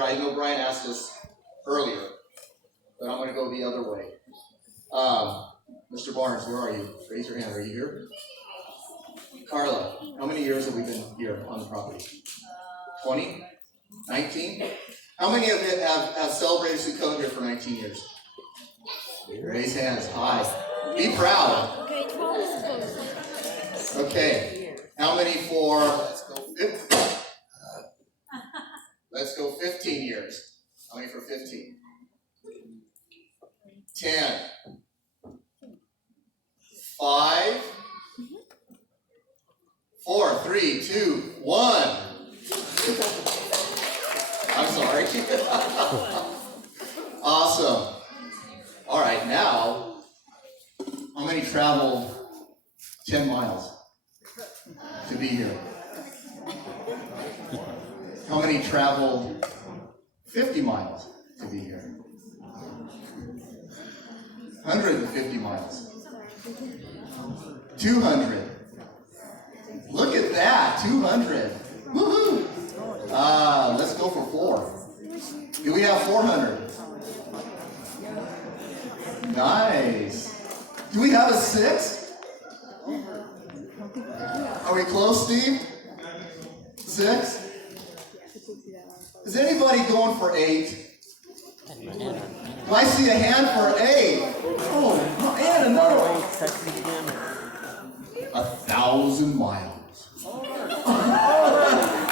I know Brian asked us earlier, but I'm going to go the other way. Mr. Barnes, where are you? Raise your hand. Are you here? Carla, how many years have we been here on the property? 20? 19? How many of you have celebrated Sukkot here for 19 years? Raise hands high. Be proud. Okay. How many for? Let's go 15 years. How many for 15? 10. 5. 4, 3, 2, 1. I'm sorry. Awesome. All right, now, how many traveled 10 miles to be here? How many traveled 50 miles to be here? 150 miles. 200. Look at that, 200. Woohoo! Let's go for 4. Do we have 400? Nice. Do we have a 6? Are we close, Steve? 6? Is anybody going for 8? Do I see a hand for 8? Oh, and another one. 1,000 miles.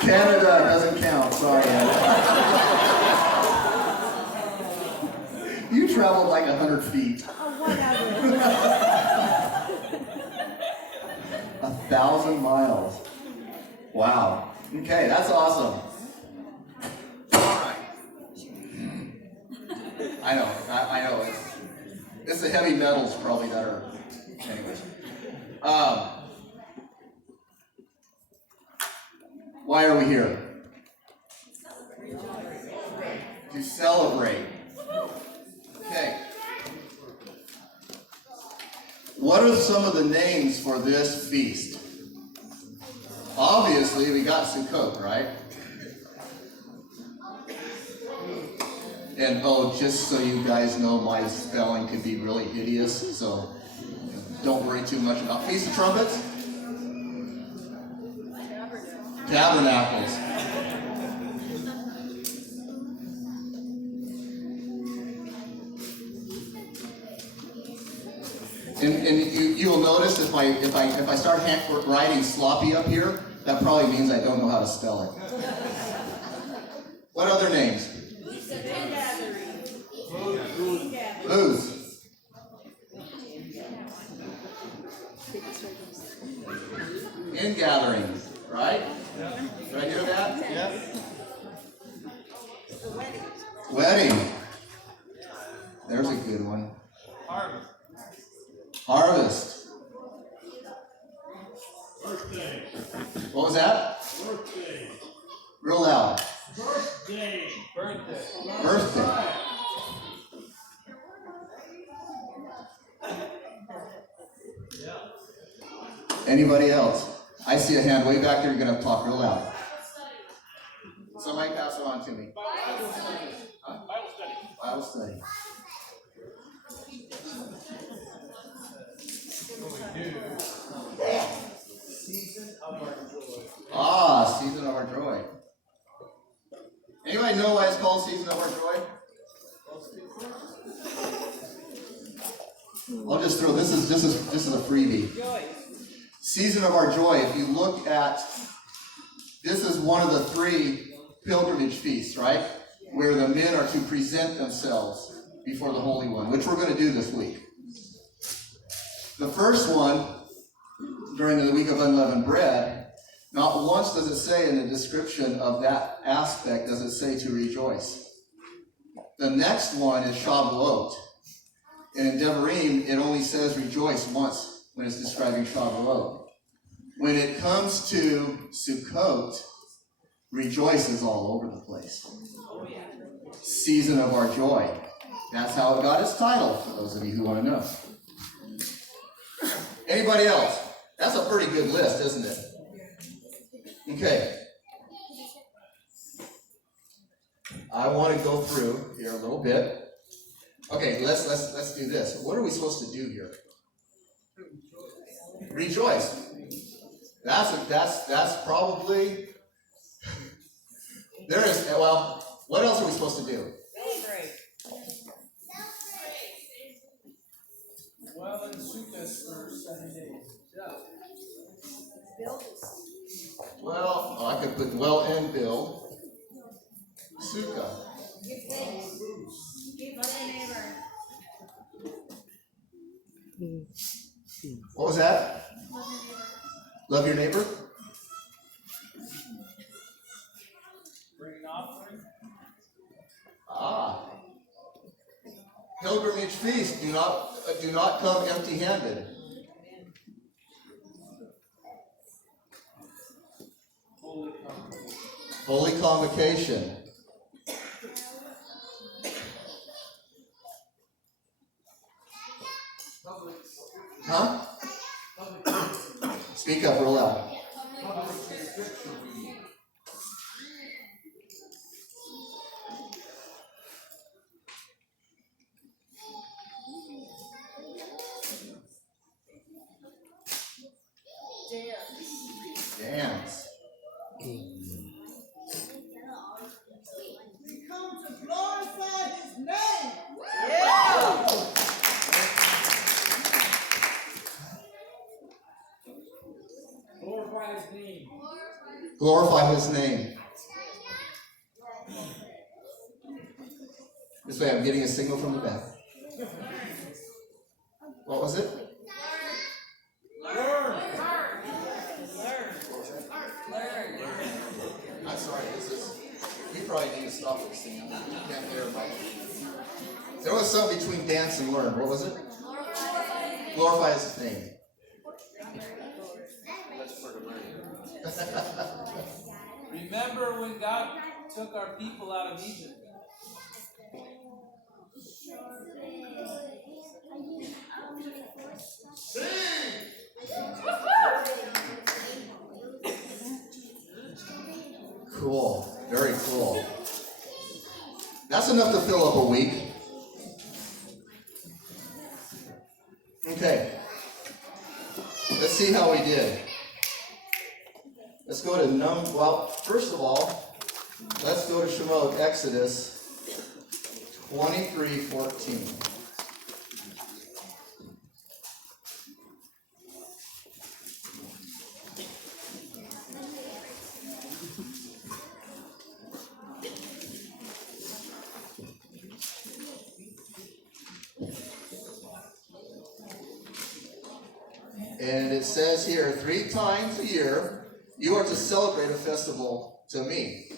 Canada doesn't count, sorry. You traveled like 100 feet. 1,000 miles. Wow. Okay, that's awesome. I know. It's the heavy metals probably that are. Anyways. Why are we here? To celebrate. Okay. What are some of the names for this feast? Obviously, we got Sukkot, right? And just so you guys know, my spelling could be really hideous, so don't worry too much about Feast of Trumpets. Tabernacles. And you'll notice if I start writing sloppy up here, that probably means I don't know how to spell it. What other names? Booths. Ingathering, right? Did I hear that? Yeah. Wedding. There's a good one. Harvest. Birthday. What was that? Birthday. Real loud. Birthday. Birthday. Yeah. Anybody else? I see a hand way back there. You're going to talk real loud. Somebody pass it on to me. Bible study. Huh? Bible study. Bible study. Season of our joy. Ah, season of our joy. Anybody know why it's called season of our joy? I'll just throw this is a freebie. Season of our joy. If you look at, this is one of the 3 pilgrimage feasts, right? Where the men are to present themselves before the Holy One, which we're going to do this week. The first one, during the week of unleavened bread, not once does it say in the description of that aspect, does it say to rejoice. The next one is Shavuot. And in Devarim, it only says rejoice once when it's describing Shavuot. When it comes to Sukkot, rejoice is all over the place. Season of our joy. That's how it got its title, for those of you who want to know. Anybody else? That's a pretty good list, isn't it? Okay. I want to go through here a little bit. Okay, let's do this. What are we supposed to do here? Rejoice. That's probably there is. Well, what else are we supposed to do? Celebrate. Well, in Sukkot for 7 days. Well, I could put dwell and build. Sukkah. Give thanks. Love your neighbor. What was that? Love your neighbor? Bring an offering. Ah. Pilgrimage feast. Do not come empty-handed. Holy convocation. Huh? Speak up real loud. Dance. We come to glorify His name. Glorify His name. Glorify His name. This way I'm getting a signal from the back. What was it? Learn. I'm sorry, we probably need to stop this thing. I can't hear everybody. There was something between dance and learn. What was it? Glorify His name. Remember when God took our people out of Egypt? Cool. Very cool. That's enough to fill up a week. Okay. Let's see how we did. Let's go to well, first of all, let's go to Shemot, Exodus 23:14. And it says here, 3 times a year, you are to celebrate a festival to me.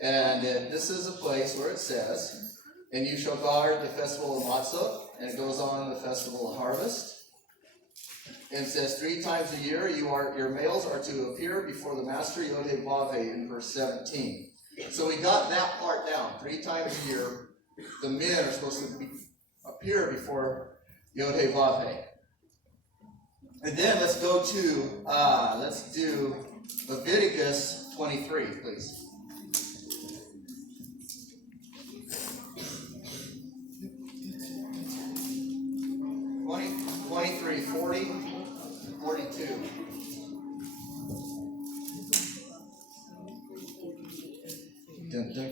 And this is a place where it says, and you shall guard the festival of Matzot, and it goes on the festival of harvest. And it says 3 times a year, your males are to appear before the master Yodhe Vave in verse 17. So we got that part down. 3 times a year, the men are supposed to appear before Yodhe Vave. And then let's go to, let's do Leviticus 23, please. 23, 40, 42. Dun, dun, dun.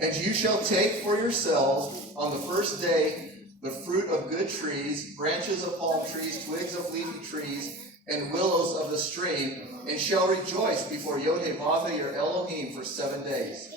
And you shall take for yourselves on the first day the fruit of good trees, branches of palm trees, twigs of leafy trees, and willows of the stream, and shall rejoice before Yodhe-Vave your Elohim for 7 days.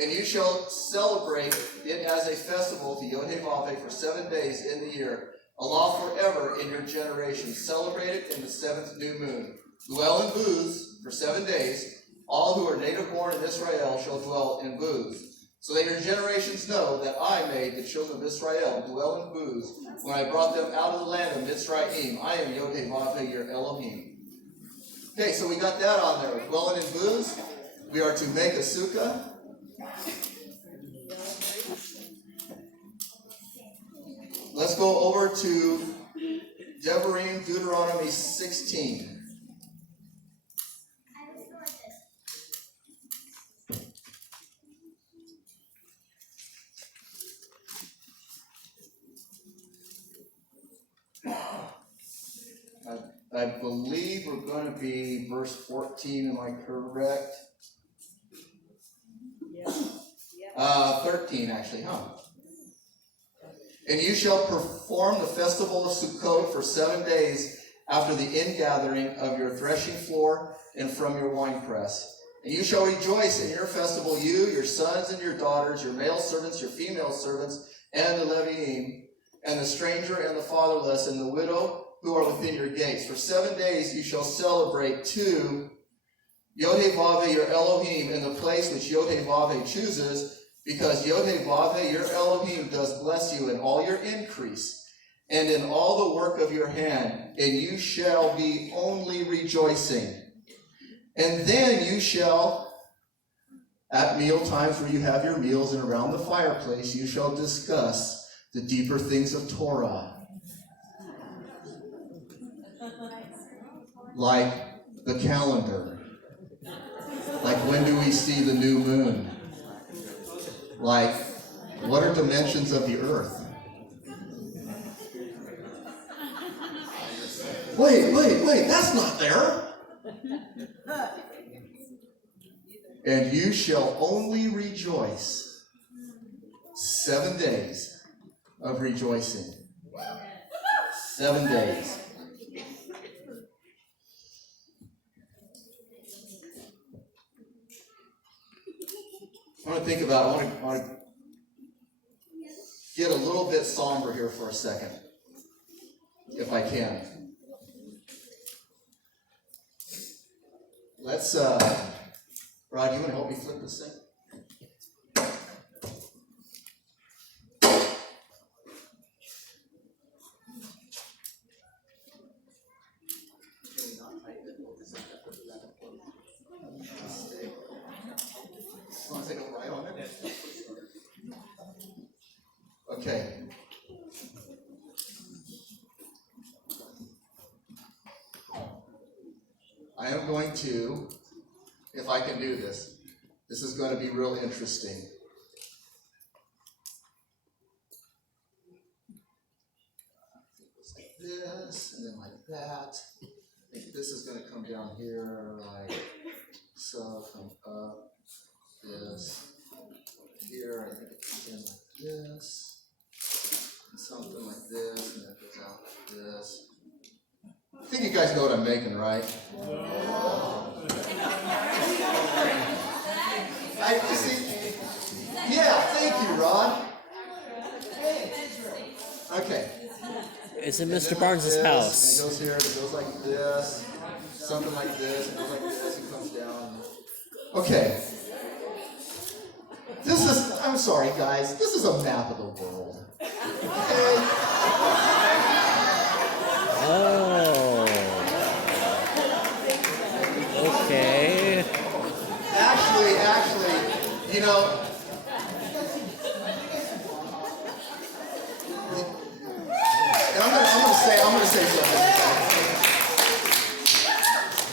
And you shall celebrate it as a festival to Yodhe-Vave for 7 days in the year, a law forever in your generations. Celebrate it in the 7th new moon. Dwell in booths for 7 days. All who are native born in Israel shall dwell in booths, so that your generations know that I made the children of Israel dwell in booths when I brought them out of the land of Mitzrayim. I am Yodhe-Vave your Elohim. Okay, so we got that on there. Dwelling in booths. We are to make a sukkah. Let's go over to Devarim, Deuteronomy 16. I believe we're going to be verse 14, am I correct? Yeah. 13 actually, huh? And you shall perform the festival of Sukkot for 7 days after the ingathering of your threshing floor and from your winepress. And you shall rejoice in your festival, you, your sons and your daughters, your male servants, your female servants, and the Leviim, and the stranger and the fatherless, and the widow who are within your gates. For 7 days you shall celebrate to Yod-Heh-Vaveh your Elohim in the place which Yod-Heh-Vaveh chooses, because Yod-Heh-Vaveh your Elohim does bless you in all your increase and in all the work of your hand, and you shall be only rejoicing. And then you shall, at meal times where you have your meals and around the fireplace, you shall discuss the deeper things of Torah, like the calendar, like when do we see the new moon, like what are dimensions of the earth. Wait, that's not there. And you shall only rejoice 7 days of rejoicing. 7 days. I want to think about, I want to get a little bit somber here for a second, if I can. Let's, Rod, you want to help me flip this thing? Okay. I am going to, if I can do this, this is going to be real interesting. Like this, and then like that. I think this is going to come down here like so, come up, this, here, I think it comes in like this, and something like this, and then it goes out like this. I think you guys know what I'm making, right? I see. Yeah, thank you, Rod. Okay. It's in Mr. Barnes' house. It goes here, it goes like this, something like this, it goes like this, it comes down. Okay. This is, I'm sorry guys, this is a map of the world. Okay? Oh. Okay. Actually, you know, and I'm gonna say something.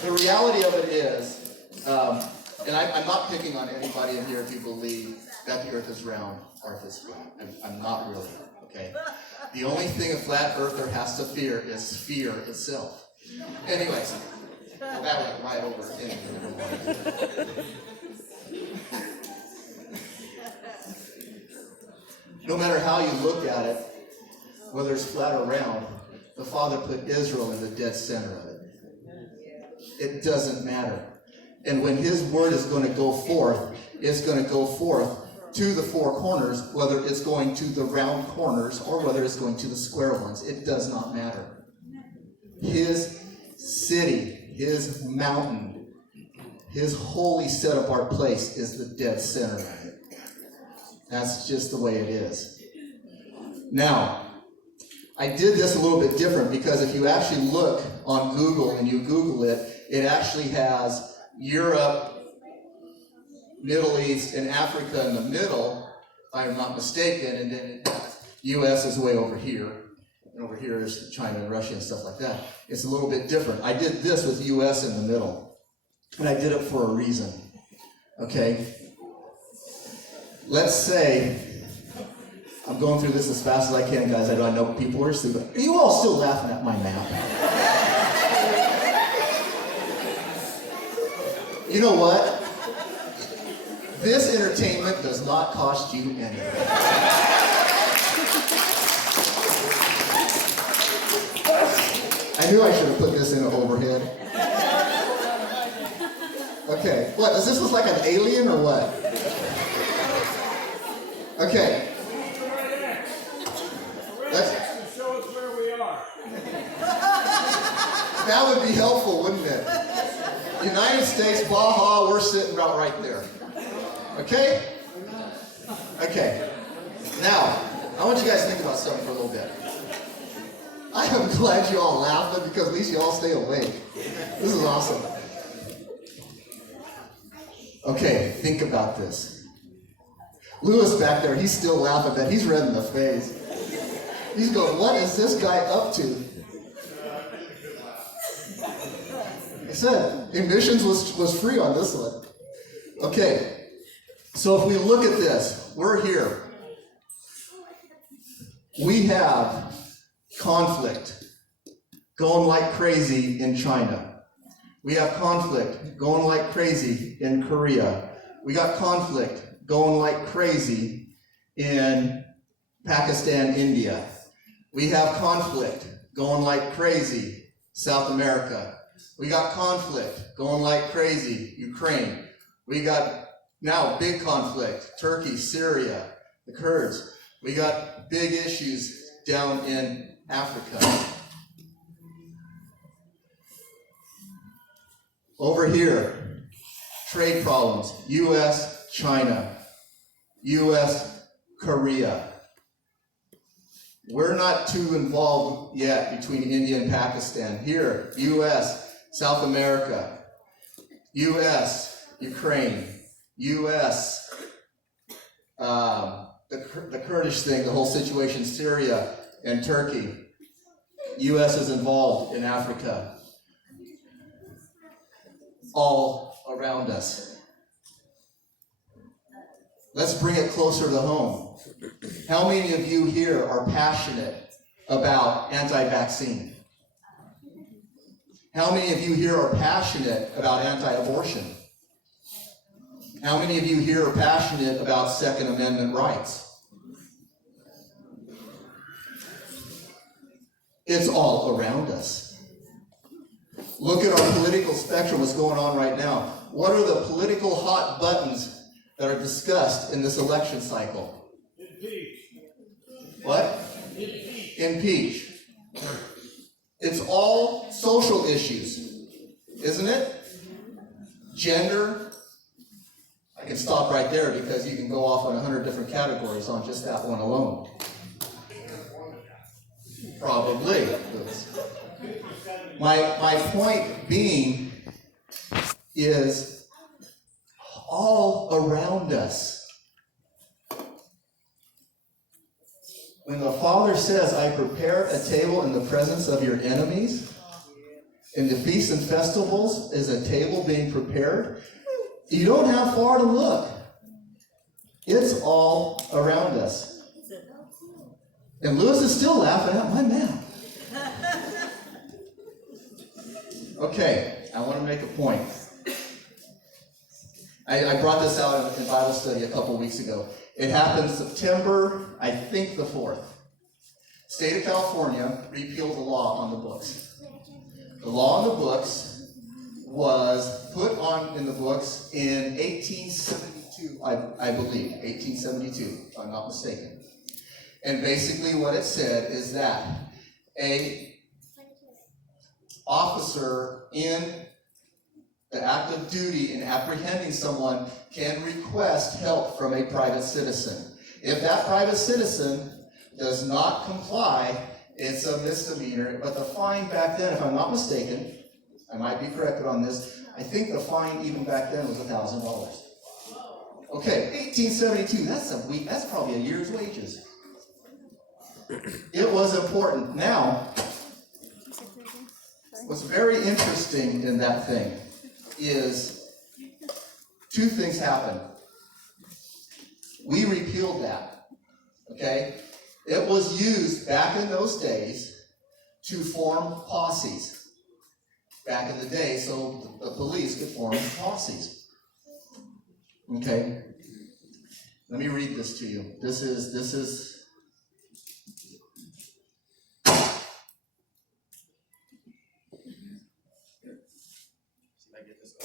The reality of it is, and I'm not picking on anybody in here if you believe that the earth is round or if it's flat. I'm not really, okay? The only thing a flat earther has to fear is fear itself. Anyways, that went right over it. No matter how you look at it, whether it's flat or round, the Father put Israel in the dead center of it. It doesn't matter. And when His word is going to go forth, it's going to go forth to the four corners, whether it's going to the round corners or whether it's going to the square ones. It does not matter. His city, His mountain, His holy set apart place is the dead center of it. That's just the way it is. Now, I did this a little bit different because if you actually look on Google and you Google it, it actually has Europe, Middle East, and Africa in the middle, if I'm not mistaken, and then it has U.S. is way over here, and over here is China and Russia and stuff like that. It's a little bit different. I did this with U.S. in the middle, and I did it for a reason, okay? Let's say, I'm going through this as fast as I can, guys. I know people are asleep, but are you all still laughing at my map? You know what? This entertainment does not cost you anything. I knew I should have put this in an overhead. Okay, what? Does this look like an alien or what? Okay. Let's show us where we are. That would be helpful, wouldn't it? United States, Baja, we're sitting about right there. Okay? Okay. Now, I want you guys to think about something for a little bit. I am glad you all laughing because at least you all stay awake. This is awesome. Okay, think about this. Lewis back there, he's still laughing, but he's red in the face. He's going, what is this guy up to? I said, emissions was free on this one. Okay. So if we look at this, we're here. We have conflict going like crazy in China. We have conflict going like crazy in Korea. We got conflict going like crazy in Pakistan, India. We have conflict going like crazy South America. We got conflict going like crazy Ukraine. We got now big conflict, Turkey, Syria, the Kurds. We got big issues down in Africa. Over here, trade problems, U.S., China, U.S., Korea. We're not too involved yet between India and Pakistan. Here, U.S., South America, U.S., Ukraine, U.S., the Kurdish thing, the whole situation, Syria and Turkey. U.S. is involved in Africa. All around us. Let's bring it closer to home. How many of you here are passionate about anti-vaccine? How many of you here are passionate about anti-abortion? How many of you here are passionate about Second Amendment rights? It's all around us. Look at our political spectrum, what's going on right now. What are the political hot buttons that are discussed in this election cycle? Impeach. What? Impeach. Impeach. It's all social issues, isn't it? Gender. I can stop right there because you can go off on 100 different categories on just that one alone. Probably. My point being is all around us. When the Father says, I prepare a table in the presence of your enemies, in the feasts and festivals is a table being prepared, you don't have far to look. It's all around us. And Lewis is still laughing at my mouth. Okay, I want to make a point. I brought this out in Bible study a couple weeks ago. It happened September, I think the 4th. State of California repealed the law on the books. The law on the books was put on in the books in 1872, I believe, 1872, if I'm not mistaken. And basically what it said is that a officer in the active duty in apprehending someone can request help from a private citizen. If that private citizen does not comply, it's a misdemeanor. But the fine back then, if I'm not mistaken, I might be corrected on this, I think the fine even back then was $1,000. Okay, 1872, that's probably a year's wages. it was important. Now, what's very interesting in that thing is two things happened. We repealed that, okay? It was used back in those days to form posses. Back in the day, so the police could form posses. Okay? Let me read this to you. This is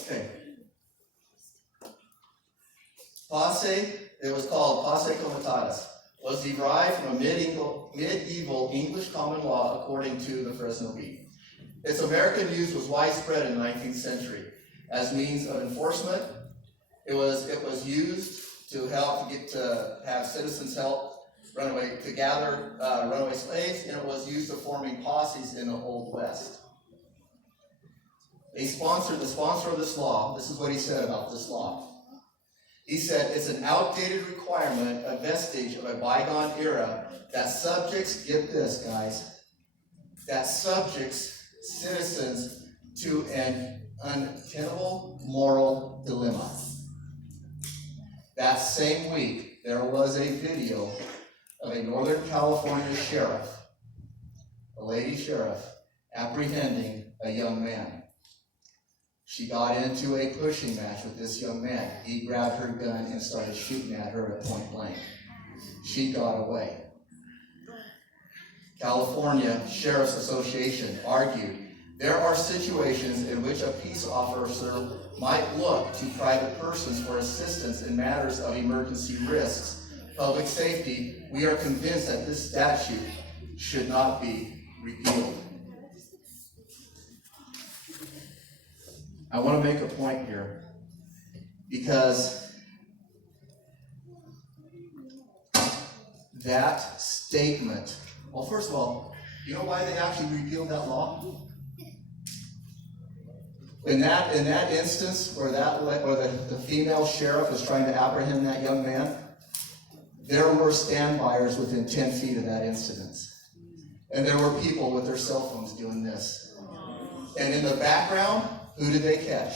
okay. Posse, it was called posse comitatus, was derived from a medieval English common law according to the Fresno Bee. Its American use was widespread in the 19th century as means of enforcement. It was used to have citizens help gather runaway slaves, and it was used for forming posses in the Old West. The sponsor of this law, this is what he said about this law. He said, it's an outdated requirement, a vestige of a bygone era that subjects, get this guys, that subjects citizens to an untenable moral dilemma. That same week, there was a video of a Northern California sheriff, a lady sheriff, apprehending a young man. She got into a pushing match with this young man. He grabbed her gun and started shooting at her at point blank. She got away. California Sheriff's Association argued there are situations in which a peace officer might look to private persons for assistance in matters of emergency risks, public safety. We are convinced that this statute should not be repealed. I want to make a point here, because that statement, well, first of all, you know why they actually repealed that law? In that instance where the female sheriff was trying to apprehend that young man, there were standbyers within 10 feet of that incident. And there were people with their cell phones doing this. And in the background, who did they catch?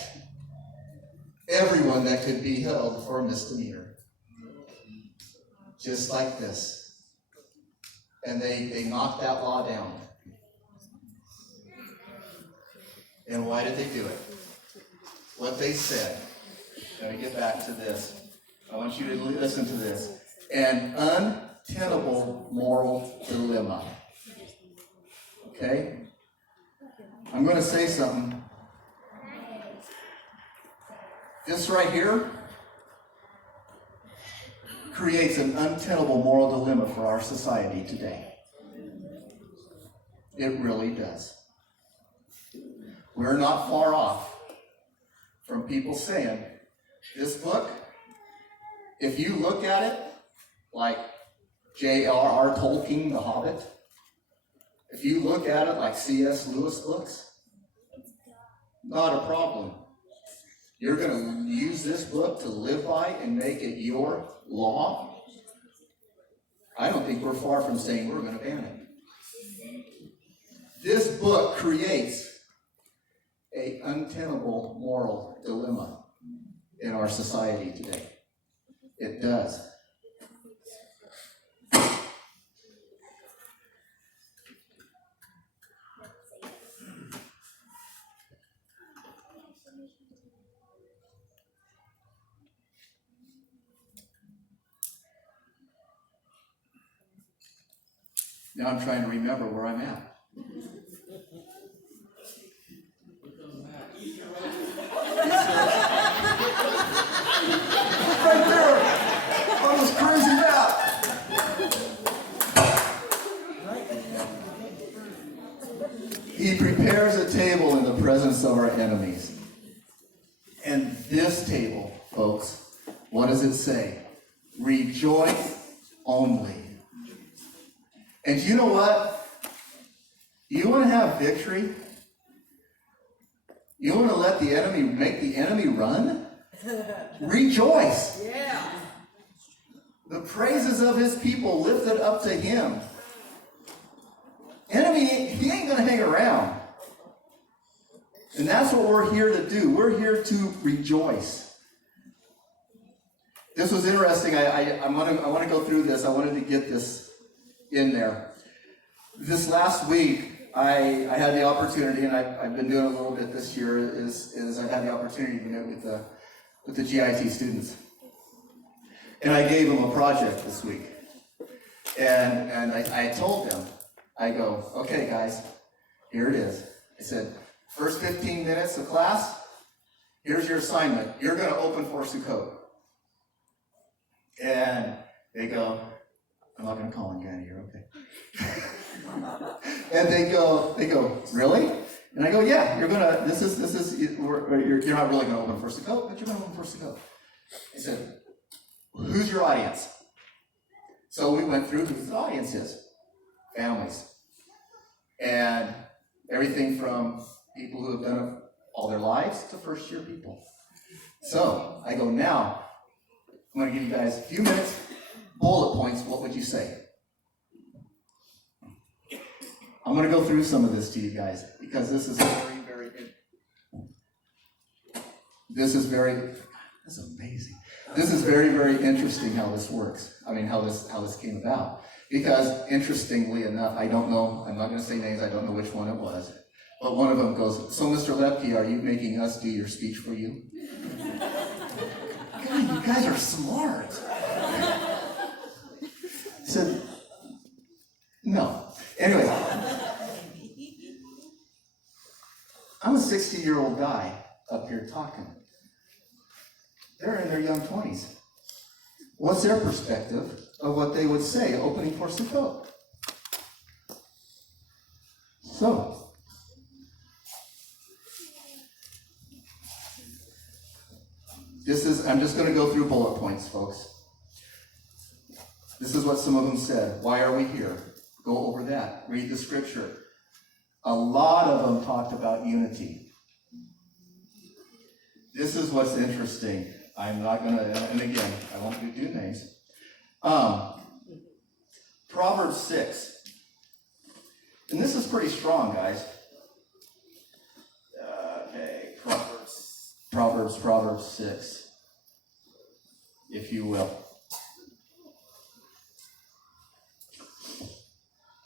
Everyone that could be held for a misdemeanor. Just like this. And they knocked that law down. And why did they do it? What they said. Let me get back to this. I want you to listen to this. An untenable moral dilemma. Okay? I'm going to say something. This right here creates an untenable moral dilemma for our society today. It really does. We're not far off from people saying, this book, if you look at it like J.R.R. Tolkien, The Hobbit, if you look at it like C.S. Lewis books, not a problem. You're going to use this book to live by and make it your law? I don't think we're far from saying we're going to ban it. This book creates an untenable moral dilemma in our society today. It does. Now I'm trying to remember where I'm at. Right there! I was cruising out! He prepares a table in the presence of our enemies. And this table, folks, what does it say? Rejoice only. And you know what? You want to have victory? You want to let the enemy make the enemy run? Rejoice. Yeah. The praises of his people lifted up to him. going to hang around. And that's what we're here to do. We're here to rejoice. This was interesting. I want to go through this. I wanted to get this in there. This last week, I had the opportunity, and I've been doing a little bit this year, is I've had the opportunity to meet with the GIT students. And I gave them a project this week. And I told them, I go, okay guys, here it is. I said, first 15 minutes of class, here's your assignment. You're going to open for Sukkot. And they go, I'm not going to call on Granny, you're okay. And they go, really? And I go, yeah, you're not really going to open for Sukkot, but you're going to open for Sukkot. I said, who's your audience? So we went through who the audience is. Families. And everything from people who have done it all their lives to first-year people. So I go, now, I'm going to give you guys a few minutes, bullet points. What would you say? I'm going to go through some of this to you guys because this is this is amazing. This is very, very interesting how this works. I mean, how this came about. Because interestingly enough, I don't know, I'm not going to say names, I don't know which one it was. But one of them goes, so Mr. Lepke, are you making us do your speech for you? God, you guys are smart. I said, no. Anyway, I'm a 60-year-old guy up here talking. They're in their young 20s. What's their perspective of what they would say opening for Sukkot? So, I'm just going to go through bullet points, folks. This is what some of them said. Why are we here? Go over that. Read the scripture. A lot of them talked about unity. This is what's interesting. I'm not going to, and again, I won't do names. Proverbs 6. And this is pretty strong, guys. Okay, Proverbs 6, if you will.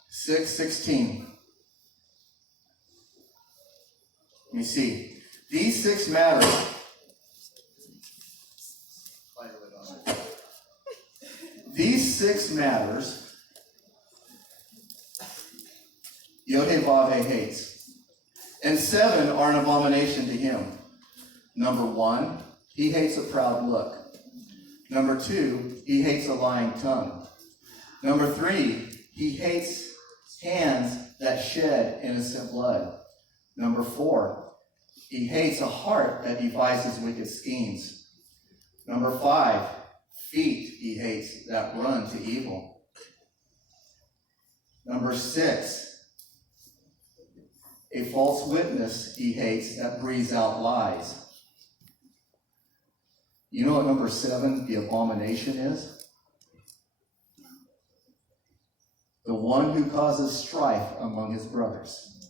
6:16. Let me see. These 6 matters. These 6 matters, Yod-Heh-Vav-Heh hates. And 7 are an abomination to him. Number 1, he hates a proud look. Number 2, he hates a lying tongue. Number 3, he hates hands that shed innocent blood. Number 4, he hates a heart that devises wicked schemes. Number 5, feet he hates that run to evil. Number 6, a false witness he hates that breathes out lies. You know what number 7, the abomination is? The one who causes strife among his brothers.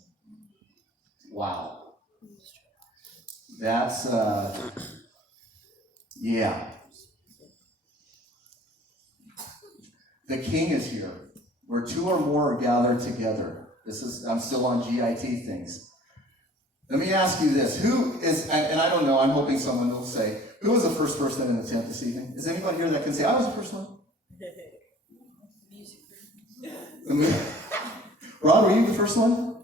Wow. That's, yeah. The king is here. Where 2 or more are gathered together. I'm still on GIT things. Let me ask you this. Who is, and I don't know, I'm hoping someone will say, who was the first person in the tent this evening? Is anybody here that can say, I was the first one? Rod, were you the first one?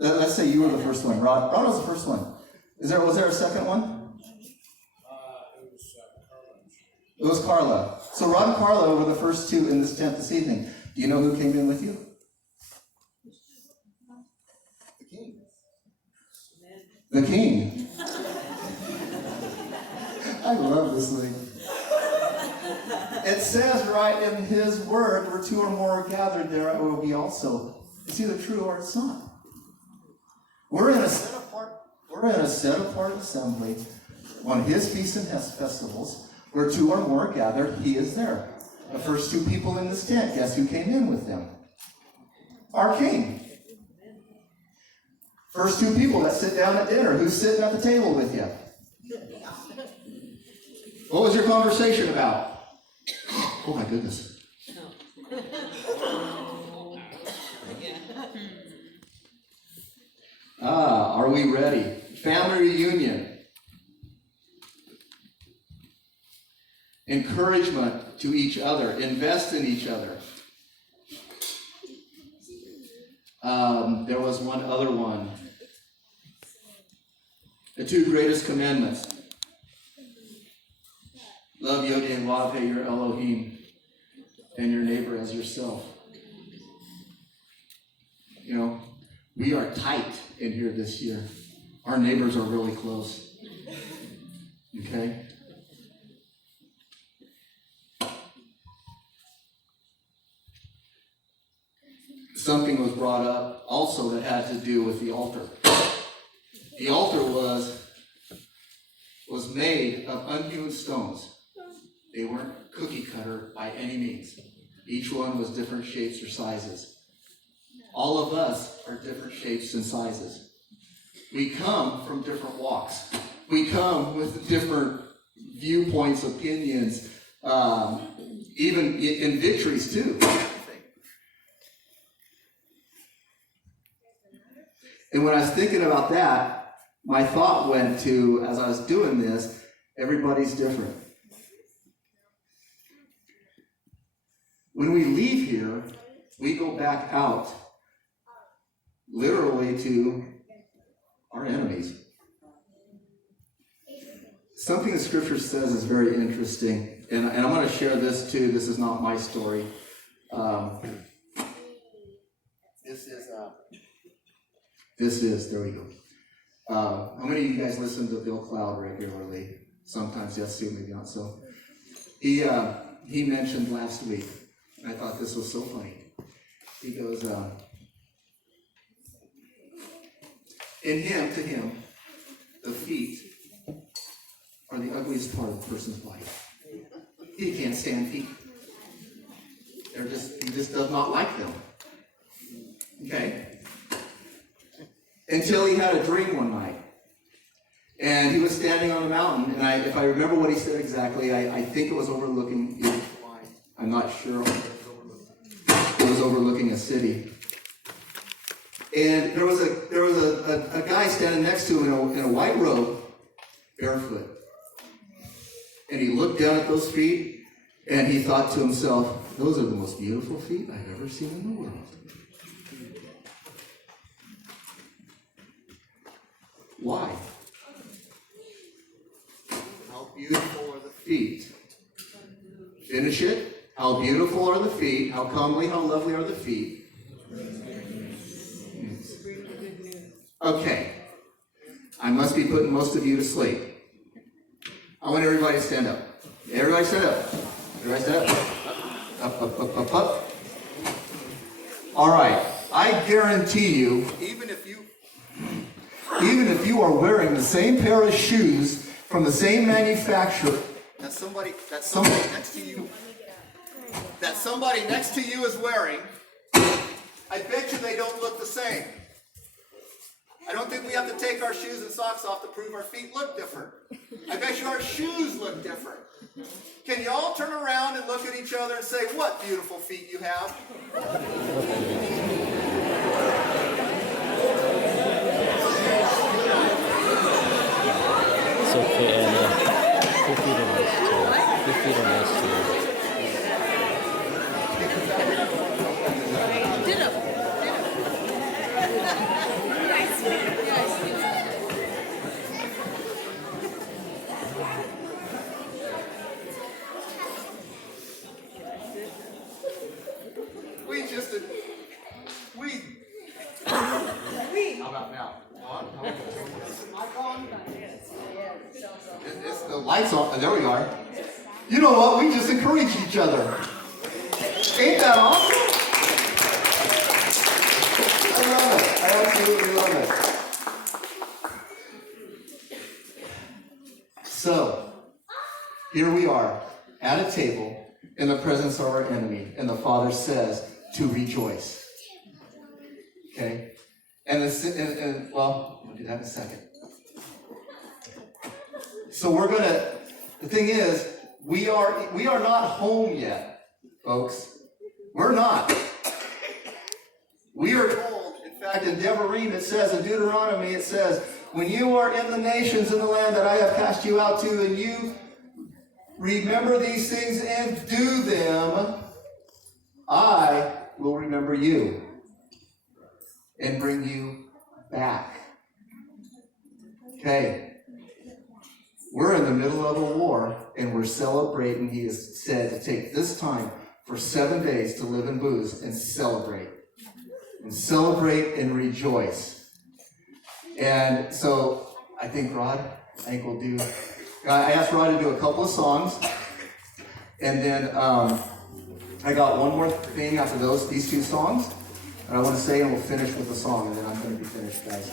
Let's say you were the first one. Rod was the first one. Was there a second one? It was Carla. So Rod and Carla were the first 2 in this tent this evening. Do you know who came in with you? The king. I love this thing. It says right in his word, where 2 or more are gathered, there I will be also. It's either true or it's not. We're in a set apart assembly on his feasts and festivals, where 2 or more are gathered, he is there. The first 2 people in this tent, guess who came in with them? Our king. First two people that sit down at dinner, who's sitting at the table with you? What was your conversation about? Oh my goodness. Are we ready? Family reunion. Encouragement to each other. Invest in each other. There was one other one. The two greatest commandments. Love Yod and Wav, your Elohim, and your neighbor as yourself. You know, we are tight in here this year. Our neighbors are really close. Okay? Something was brought up also that had to do with the altar. The altar was made of unhewn stones. They weren't cookie cutter by any means. Each one was different shapes or sizes. All of us are different shapes and sizes. We come from different walks. We come with different viewpoints, opinions, even in victories too. And when I was thinking about that, my thought went to, as I was doing this, everybody's different. When we leave here, we go back out, literally to our enemies. Something the scripture says is very interesting, and I'm going to share this too. This is not my story. There we go. How many of you guys listen to Bill Cloud regularly? Sometimes, yes, maybe not so. He mentioned last week, and I thought this was so funny. He goes, to him, the feet are the ugliest part of a person's life. He can't stand feet. He just does not like them. Okay? Until he had a dream one night. And he was standing on a mountain, and if I remember what he said exactly, I think it was overlooking, I'm not sure, it was overlooking a city. And there was a guy standing next to him in a white robe, barefoot. And he looked down at those feet, and he thought to himself, those are the most beautiful feet I've ever seen in the world. Why? How beautiful are the feet? Finish it. How beautiful are the feet? How comely, how lovely are the feet? Okay. I must be putting most of you to sleep. I want everybody to stand up. Everybody stand up. Everybody stand up. Up. All right. I guarantee you, even if you are wearing the same pair of shoes from the same manufacturer that somebody next to you is wearing, I bet you they don't look the same. I don't think we have to take our shoes and socks off to prove our feet look different. I bet you our shoes look different. Can you all turn around and look at each other and say, what beautiful feet you have? It's okay, Anna. Your feet are nice too. Your feet are nice too. How about now? On? It's the lights on. There we are. You know what? We just encourage each other. Ain't that awesome? I love it. I absolutely love it. So, here we are at a table in the presence of our enemy, and the Father says to rejoice. Okay? And well, we'll do that in a second. So the thing is, we are not home yet, folks. We're not. We are told, in fact, in Devarim, it says, in Deuteronomy, it says, when you are in the nations in the land that I have cast you out to, and you remember these things and do them, I will remember you and bring you back. Okay. We're in the middle of a war, and we're celebrating. He has said to take this time for 7 days to live in booze and celebrate. And celebrate and rejoice. And so I think we'll do, I asked Rod to do a couple of songs. And then I got one more thing after these two songs. And I want to say, and we'll finish with a song, and then I'm going to be finished, guys.